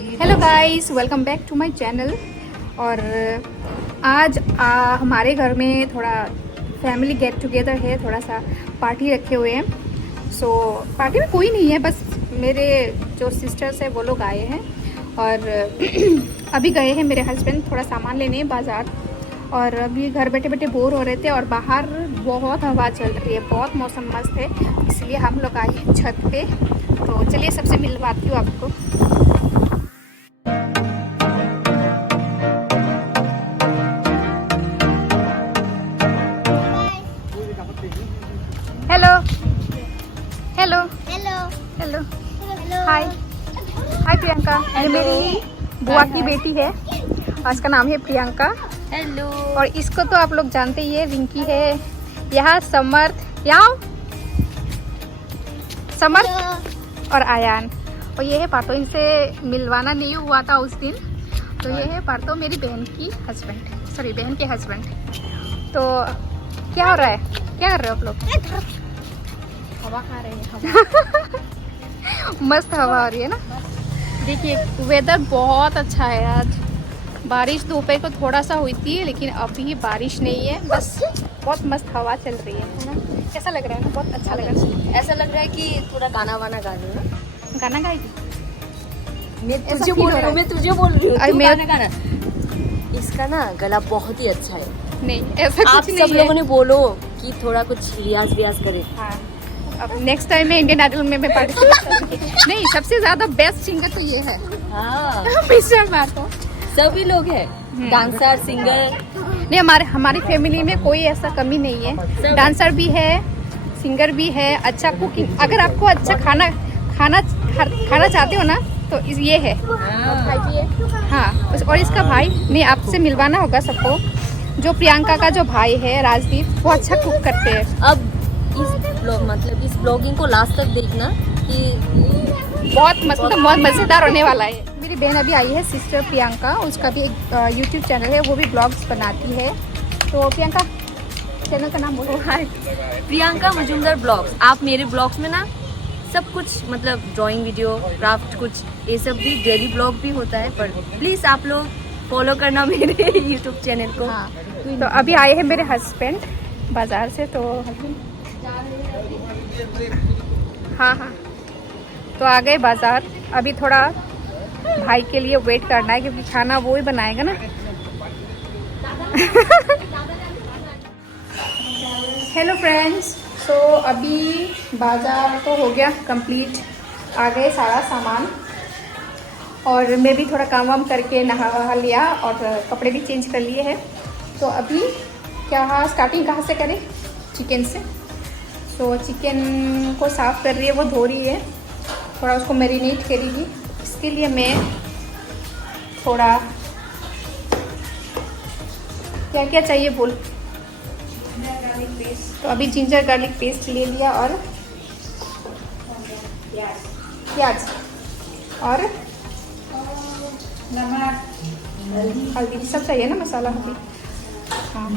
Hello guys, welcome back to my channel. और आज हमारे घर में थोड़ा फैमिली गेट टुगेदर है, थोड़ा सा पार्टी रखे हुए हैं। सो पार्टी में कोई नहीं है, बस मेरे जो सिस्टर्स है वो लोग आए हैं। और अभी गए हैं मेरे हस्बैंड थोड़ा सामान लेने बाज़ार, और अभी घर बैठे बैठे बोर हो रहे थे और बाहर बहुत हवा चल रही है, बहुत मौसम मस्त है, इसलिए हम लोग आए हैं छत पे। तो चलिए सबसे मिलवाती हूँ आपको। Hello hello hello hello, hello hi hi Priyanka. ये मेरी बुआ की बेटी है और इसका नाम है प्रियंका। हेलो। और इसको तो आप लोग जानते ही है, रिंकी है। यहाँ समर्थ, यहाँ समर्थ और आयान। और ये है पार्टो, इनसे मिलवाना नहीं हुआ था उस दिन। तो ये है पार्टो, मेरी बहन की हस्बैंड, सॉरी बहन के हस्बैंड। तो क्या हो रहा है, क्या कर रहे हो आप लोग? हवा खा रहे हैं हवा। मस्त हवा आ रही है ना। देखिए वेदर बहुत अच्छा है आज। बारिश दोपहर को थोड़ा सा हुई थी, लेकिन अभी बारिश नहीं है, बस बहुत मस्त हवा चल रही है ना। कैसा लग रहा है ना? बहुत अच्छा लग रहा है। ऐसा लग रहा है कि थोड़ा गाना वाना गा रही हूँ ना। गाना गाएगी? मैं ऐसा तुझे feel बोल हो रही रहा हूँ, है। मैं तुझे बोल रही हूँ, अरे तू मैं- गाना गाना। इसका ना गला बहुत ही अच्छा है। नहीं, ऐसा आप कुछ सब नहीं लोगों है। ने बोलो कि थोड़ा कुछ रियाज व्याज करे। हाँ, अब नेक्स्ट टाइम में इंडियन आइडल में मैं पार्टिसिपेट करूंगी। नहीं, सबसे ज्यादा बेस्ट सिंगर तो ये है। हाँ, मिस्टर पार्टो। सभी लोग हैं, डांसर सिंगर। नहीं, हमारी फैमिली में कोई ऐसा कमी नहीं है। डांसर भी है, सिंगर भी है, अच्छा कुकिंग। अगर आपको अच्छा खाना चाहते हो ना, तो ये है। हाँ, और इसका भाई, नहीं आपसे मिलवाना होगा सबको, जो प्रियंका का जो भाई है राजदीप, वो अच्छा कुक करते हैं। अब इस ब्लॉगिंग को लास्ट तक देखना कि बहुत मज़ेदार होने वाला है। मेरी बहन अभी आई है, सिस्टर प्रियंका, उसका भी एक यूट्यूब चैनल है, वो भी ब्लॉग्स बनाती है। तो प्रियंका, चैनल का नाम बोलो। हाय, प्रियंका मजूमदार ब्लॉग्स। आप मेरे ब्लॉग्स में ना सब कुछ मतलब ड्राइंग, वीडियो, क्राफ्ट, कुछ ये सब भी डेली ब्लॉग भी होता है, पर प्लीज़ आप लोग फॉलो करना मेरे यूट्यूब चैनल को। हाँ, तो अभी आए हैं मेरे हस्बैंड बाज़ार से। तो हाँ हाँ, तो आ गए बाज़ार। अभी थोड़ा भाई के लिए वेट करना है, क्योंकि खाना वो ही बनाएगा ना। हेलो फ्रेंड्स, सो अभी बाज़ार तो हो गया कंप्लीट, आ गए सारा सामान। और मैं भी थोड़ा काम वाम करके नहा वहा लिया और कपड़े भी चेंज कर लिए हैं। तो अभी क्या स्टार्टिंग कहाँ से करें? चिकन से। तो चिकन को साफ़ कर रही है, वो धो रही है, थोड़ा उसको मैरिनेट करेगी। इसके लिए मैं थोड़ा, क्या क्या चाहिए बोल। तो अभी जिंजर गार्लिक पेस्ट ले लिया, और प्याज और नमक, हल्दी सब चाहिए ना, मसाला हल्दी। हाँ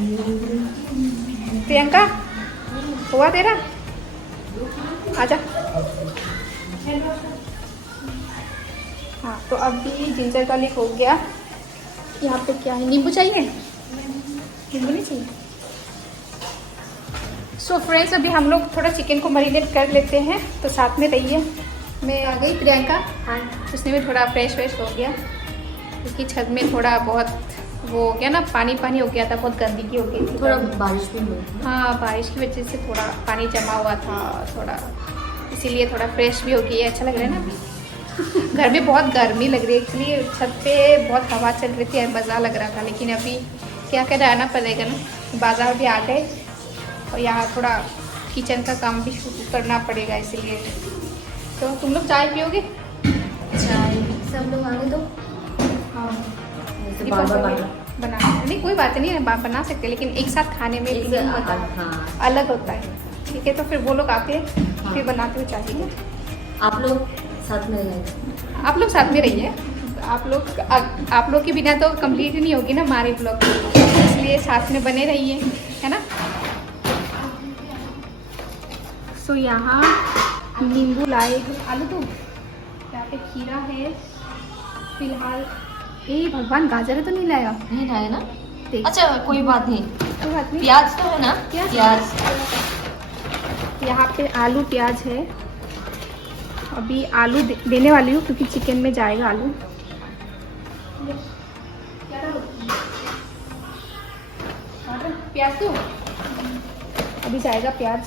प्रियंका, हुआ तेरा? आजा। हाँ, तो अभी जिंजर गार्लिक हो गया। यहाँ पे क्या है, नींबू चाहिए? नींबू नहीं चाहिए। सो फ्रेंड्स, अभी हम लोग थोड़ा चिकन को मैरिनेट कर लेते हैं, तो साथ में रहिए। मैं आ गई प्रियंका। हाँ, उसने भी थोड़ा फ्रेश हो गया, क्योंकि छत में थोड़ा बहुत वो हो गया ना, पानी हो गया था, बहुत गंदगी हो गई थी। थोड़ा बारिश भी हुई। हाँ, बारिश की वजह से थोड़ा पानी जमा हुआ था थोड़ा, इसीलिए थोड़ा फ्रेश भी हो गई है। अच्छा लग रहा है ना अभी? घर में बहुत गर्मी लग रही है, एक्चुअली छत पे बहुत हवा चल रही थी, मज़ा लग रहा था। लेकिन अभी क्या कर आना पड़ेगा ना, बाज़ार भी आ गए और यहाँ थोड़ा किचन का काम भी शुरू करना पड़ेगा, इसीलिए। तो तुम लोग चाय पियोगे? चाय सब लोग आगे तो हाँ, बार बना नहीं, कोई बात नहीं है, बना सकते, लेकिन एक साथ खाने में एक feeling साथ, मतलब हाँ। अलग होता है। ठीक है, तो फिर वो लोग आते हैं, हाँ। फिर बनाते हुए चाहिए। आप लोग साथ में रहेंगे। आप लोग साथ में रहिए। आप लोग के बिना तो कंप्लीट ही नहीं होगी ना हमारी ब्लॉग, इसलिए साथ में बने रहिए, है ना। सो यहाँ नींबू लाए, आलू तो यहाँ पे खीरा है, फिलहाल ए भगवान गाजर तो नहीं लाया। नहीं लाया ना? देख, अच्छा कोई बात नहीं। कोई बात नहीं। प्याज तो है ना? प्याज। यहाँ पे आलू प्याज है। अभी आलू देने वाली हूँ क्योंकि चिकन में जाएगा आलू। प्याज तो अभी जाएगा प्याज।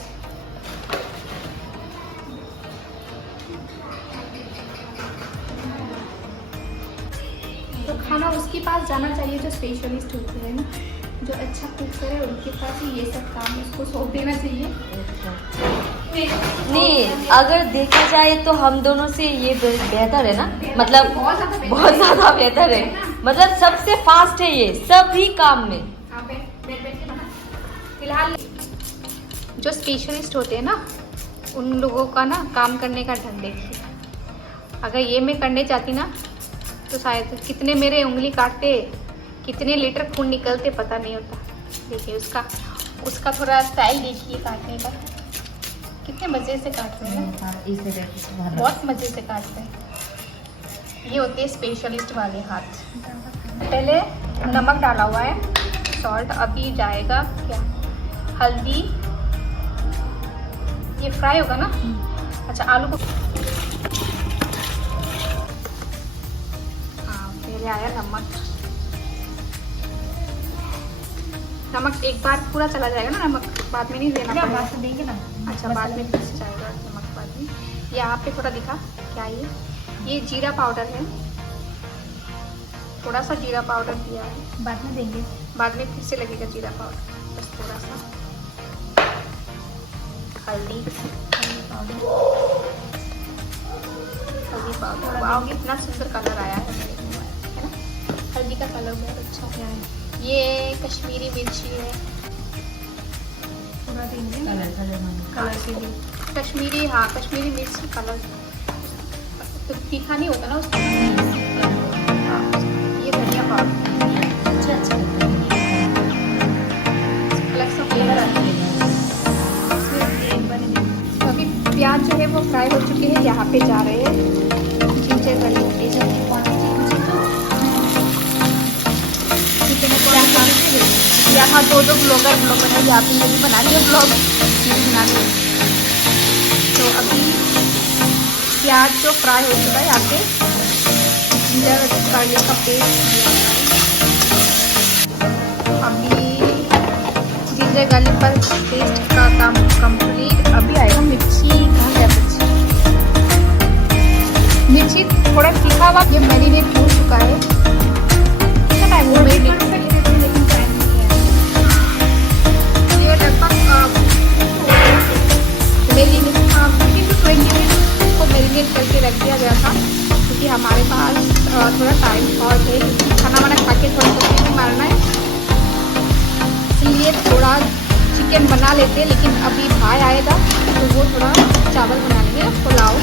तो खाना उसके पास जाना चाहिए जो स्पेशलिस्ट होते हैं ना, जो अच्छा कुक करे उनके पास ही ये सब काम उसको सौंप देना चाहिए। नहीं, अगर देखा जाए तो हम दोनों से ये बेहतर है ना, मतलब बहुत ज़्यादा बेहतर है। मतलब सबसे फास्ट है ये सभी काम में। फिलहाल जो स्पेशलिस्ट होते हैं ना, उन लोगों का ना काम करने का ढंग देखिए। अगर ये मैं करने जाती ना तो शायद कितने मेरे उंगली काटते, कितने लीटर खून निकलते पता नहीं होता। देखिए उसका थोड़ा स्टाइल देखिए काटने का, कितने मज़े से काट रहे हैं, बहुत मज़े से काटते हैं। ये होते हैं स्पेशलिस्ट वाले हाथ। पहले नमक डाला हुआ है, सॉल्ट। अभी जाएगा क्या, हल्दी। ये फ्राई होगा ना? अच्छा आलू को, हाँ पहले आया नमक। नमक एक बार पूरा चला जाएगा ना, नमक बाद में नहीं देना पड़ेगा। बाद में देंगे ना। अच्छा बाद में फिर से जाएगा नमक बाद में। यहाँ पे थोड़ा दिखा क्या ये जीरा पाउडर है, थोड़ा सा जीरा पाउडर दिया है। बाद में देंगे, बाद में फिर से लगेगा जीरा पाउडर, बस थोड़ा सा। हल्दी पाउडर, वाव कितना सुंदर कलर आया है ना, हल्दी का कलर बहुत अच्छा है। ये कश्मीरी मिर्ची है, थोड़ा देंगे कलर के लिए। कश्मीरी, हाँ कश्मीरी मिर्ची कलर तो तीखा नहीं होता ना उसका। ये धनिया पाउडर अच्छा अलग सा फ्लेवर आता है। तो अभी प्याज जो है वो फ्राई हो चुके हैं। यहाँ पे जा रहे हैं जिंजर गार्लिक पेस्ट। यहाँ दो ब्लॉगर है, यहाँ पे मैं भी बना रही हूँ ब्लॉग, बना रही हूँ। तो अभी प्याज जो फ्राई हो चुका है, यहाँ पे जिंजर गार्लिक का पेस्ट दिया है। अभी जिंजर गार्लिक का पेस्ट का काम कंप्लीट। अभी आएगा मिर्ची। कहाँ गया मिर्ची? थोड़ा तीखा हुआ, ये मैरिनेट हो चुका है। कितना टाइम वो मैरिनेट, ये लगभग 15 to 20 मिनट को मैरिनेट करके रख दिया गया था, क्योंकि हमारे पास थोड़ा टाइम और है, खाना वाना खा के थोड़ा पसीने मारना है, इसलिए थोड़ा चिकन बना लेते हैं। लेकिन अभी भाई आएगा तो वो थोड़ा चावल बना लेंगे, पुलाव।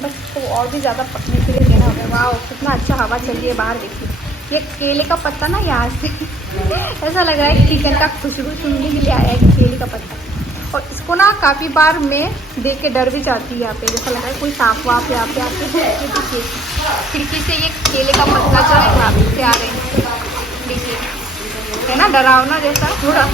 बस तो और भी ज़्यादा पकने के लिए देना होगा। वाह कितना अच्छा हवा चल रही है बाहर, देखिए। ये केले का पत्ता ना यहाँ से ऐसा लग रहा है चिकन का खुशबू सुनने के लिए आया है, केले का पत्ता। और इसको ना काफ़ी बार मैं देख के डर भी जाती है। यहाँ पे जैसा लग रहा है कोई सांप वाप यहाँ पे आते हैं। खिड़की से ये केले का पत्ता जो है यहाँ से आ रहे हैं, देखिए है ना, डरावना जैसा थोड़ा।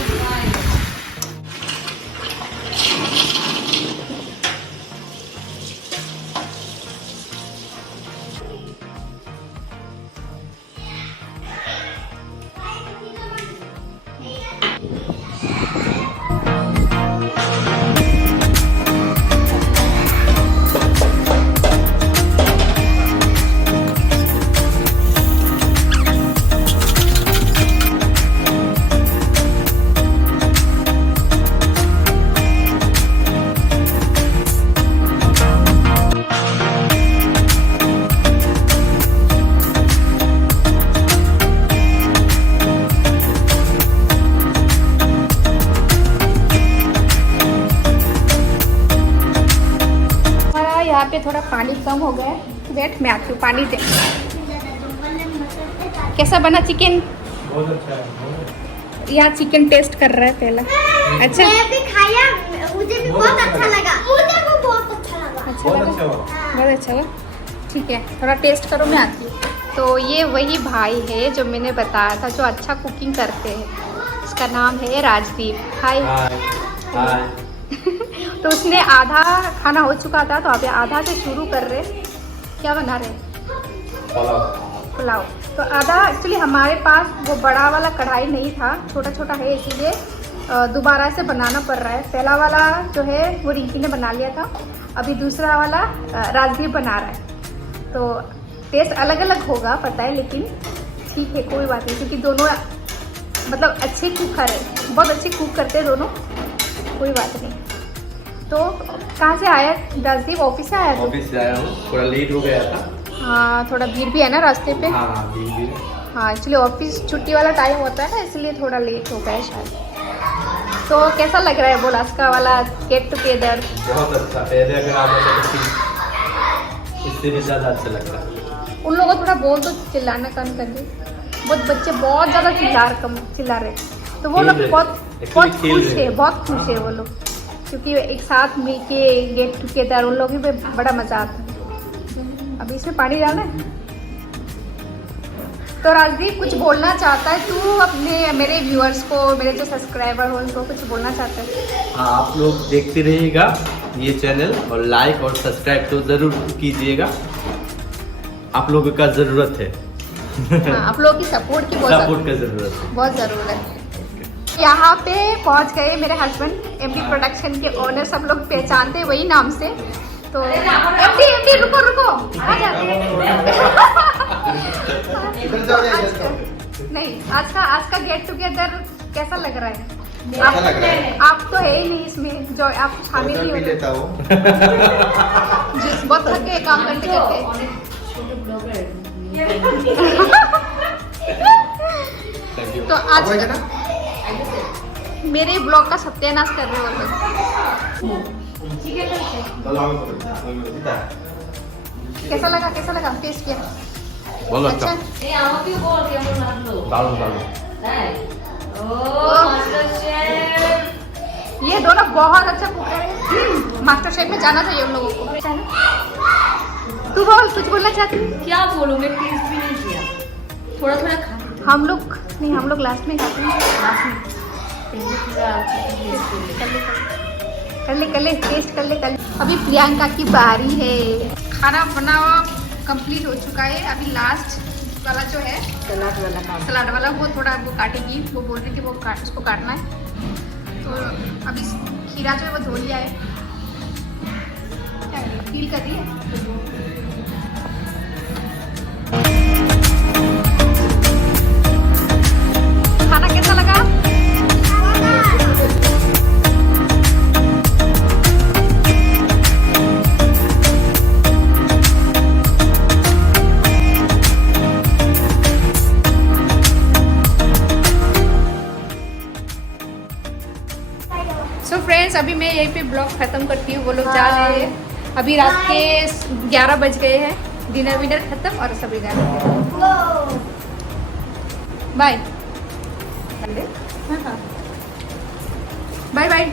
यहाँ पे थोड़ा पानी कम हो गया है। वेट मैं आती हूँ, पानी दे। कैसा बना चिकन? बहुत अच्छा है। यहाँ चिकन टेस्ट कर रहा है पहला। अच्छा मैं भी खाया, मुझे भी बहुत अच्छा लगा। मुझे भी बहुत अच्छा लगा। अच्छा लगा, बहुत अच्छा हुआ। ठीक है, थोड़ा टेस्ट करो, मैं आती हूँ। तो ये वही भाई है जो मैंने बताया था, जो अच्छा कुकिंग करते हैं। इसका नाम है राजदीप। हाय। हाय। तो उसने आधा खाना हो चुका था, तो अभी आधा से शुरू कर रहे। क्या बना रहे? पुलाव। तो आधा एक्चुअली हमारे पास वो बड़ा वाला कढ़ाई नहीं था, छोटा छोटा है, इसीलिए दोबारा से बनाना पड़ रहा है। पहला वाला जो है वो रिंकी ने बना लिया था, अभी दूसरा वाला राजदीप बना रहा है। तो टेस्ट अलग अलग होगा पता है, लेकिन ठीक है, कोई बात नहीं, क्योंकि दोनों मतलब अच्छे कुकर है, बहुत अच्छे कुक करते हैं दोनों, कोई बात नहीं। तो कहाँ से आया राजदीप? ऑफिस से आया? ऑफिस से आया हूँ, थोड़ा लेट हो गया था। हाँ, थोड़ा भीड़ भी है ना रास्ते पे। हाँ भीड़। हाँ, एक्चुअली ऑफिस छुट्टी वाला टाइम होता है ना, इसलिए थोड़ा लेट हो गया शायद। तो कैसा लग रहा है बोलास्का वाला गेट टुगेदर? बहुत अच्छा। पहले अगर आप ऐसा तो इससे भी ज़्यादा अच्छा लग रहा है। उन लोगों को थोड़ा बोल तो चिल्लाना कम कर दे, बहुत बच्चे बहुत ज़्यादा चिल्ला रहे, तो वो लोग बहुत खुश है, बहुत खुश है वो लोग, क्योंकि एक साथ मिलके गेट टुगेदर, उन लोगों में बड़ा मजा आता है। अभी इसमें पानी डालना है। तो राजदीप कुछ बोलना चाहता है तू अपने, मेरे व्यूअर्स को, मेरे जो सब्सक्राइबर हो उनको कुछ बोलना चाहता है? हाँ, आप लोग देखते रहिएगा ये चैनल, और लाइक और सब्सक्राइब तो ज़रूर कीजिएगा, आप लोगों का ज़रूरत है। हाँ, आप लोगों की सपोर्ट की सपोर्ट का ज़रूरत है, बहुत ज़रूरत है। यहाँ पे पहुँच गए मेरे हस्बैंड, एमडी प्रोडक्शन के ओनर, सब लोग पहचानते हैं वही नाम से। तो एमडी रुको रुको, आ जाते हैं। नहीं, आज का गेट टुगेदर कैसा लग रहा है? आप तो है ही नहीं इसमें, जो आप शामिल नहीं होते। जिस बहुत थक गए काम करते करते। तो आज मेरे ब्लॉग का सत्यानाश कर रहे हो लोग। कैसा लगा टेस्ट किया? बहुत अच्छा। ये दोनों बहुत अच्छा कुकर है, मास्टर शेफ में जाना चाहिए उन लोगों को। तू बोल, कुछ बोलना चाहती है? क्या बोलूं, मैं टेस्ट भी नहीं किया, थोड़ा थोड़ा खा। हम लोग लास्ट में खाते हैं। कर ले टेस्ट कर ले। अभी प्रियंका की बारी है। खाना बना कंप्लीट हो चुका है, अभी लास्ट वाला जो है सलाद वाला वो थोड़ा वो काटेगी, वो बोल रही थी वो उसको काटना है। तो अभी खीरा जो है वो धो लिया है, पील कर रही है। खाना कैसा लगा? सो फ्रेंड्स, अभी मैं यहीं पे ब्लॉग ख़त्म करती हूँ, वो लोग जा रहे हैं। अभी रात के 11 बज गए हैं, डिनर विनर ख़त्म और सभी जा रहे हैं। Bye bye bye.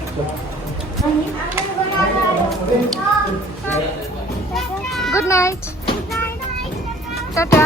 Good night, Tata.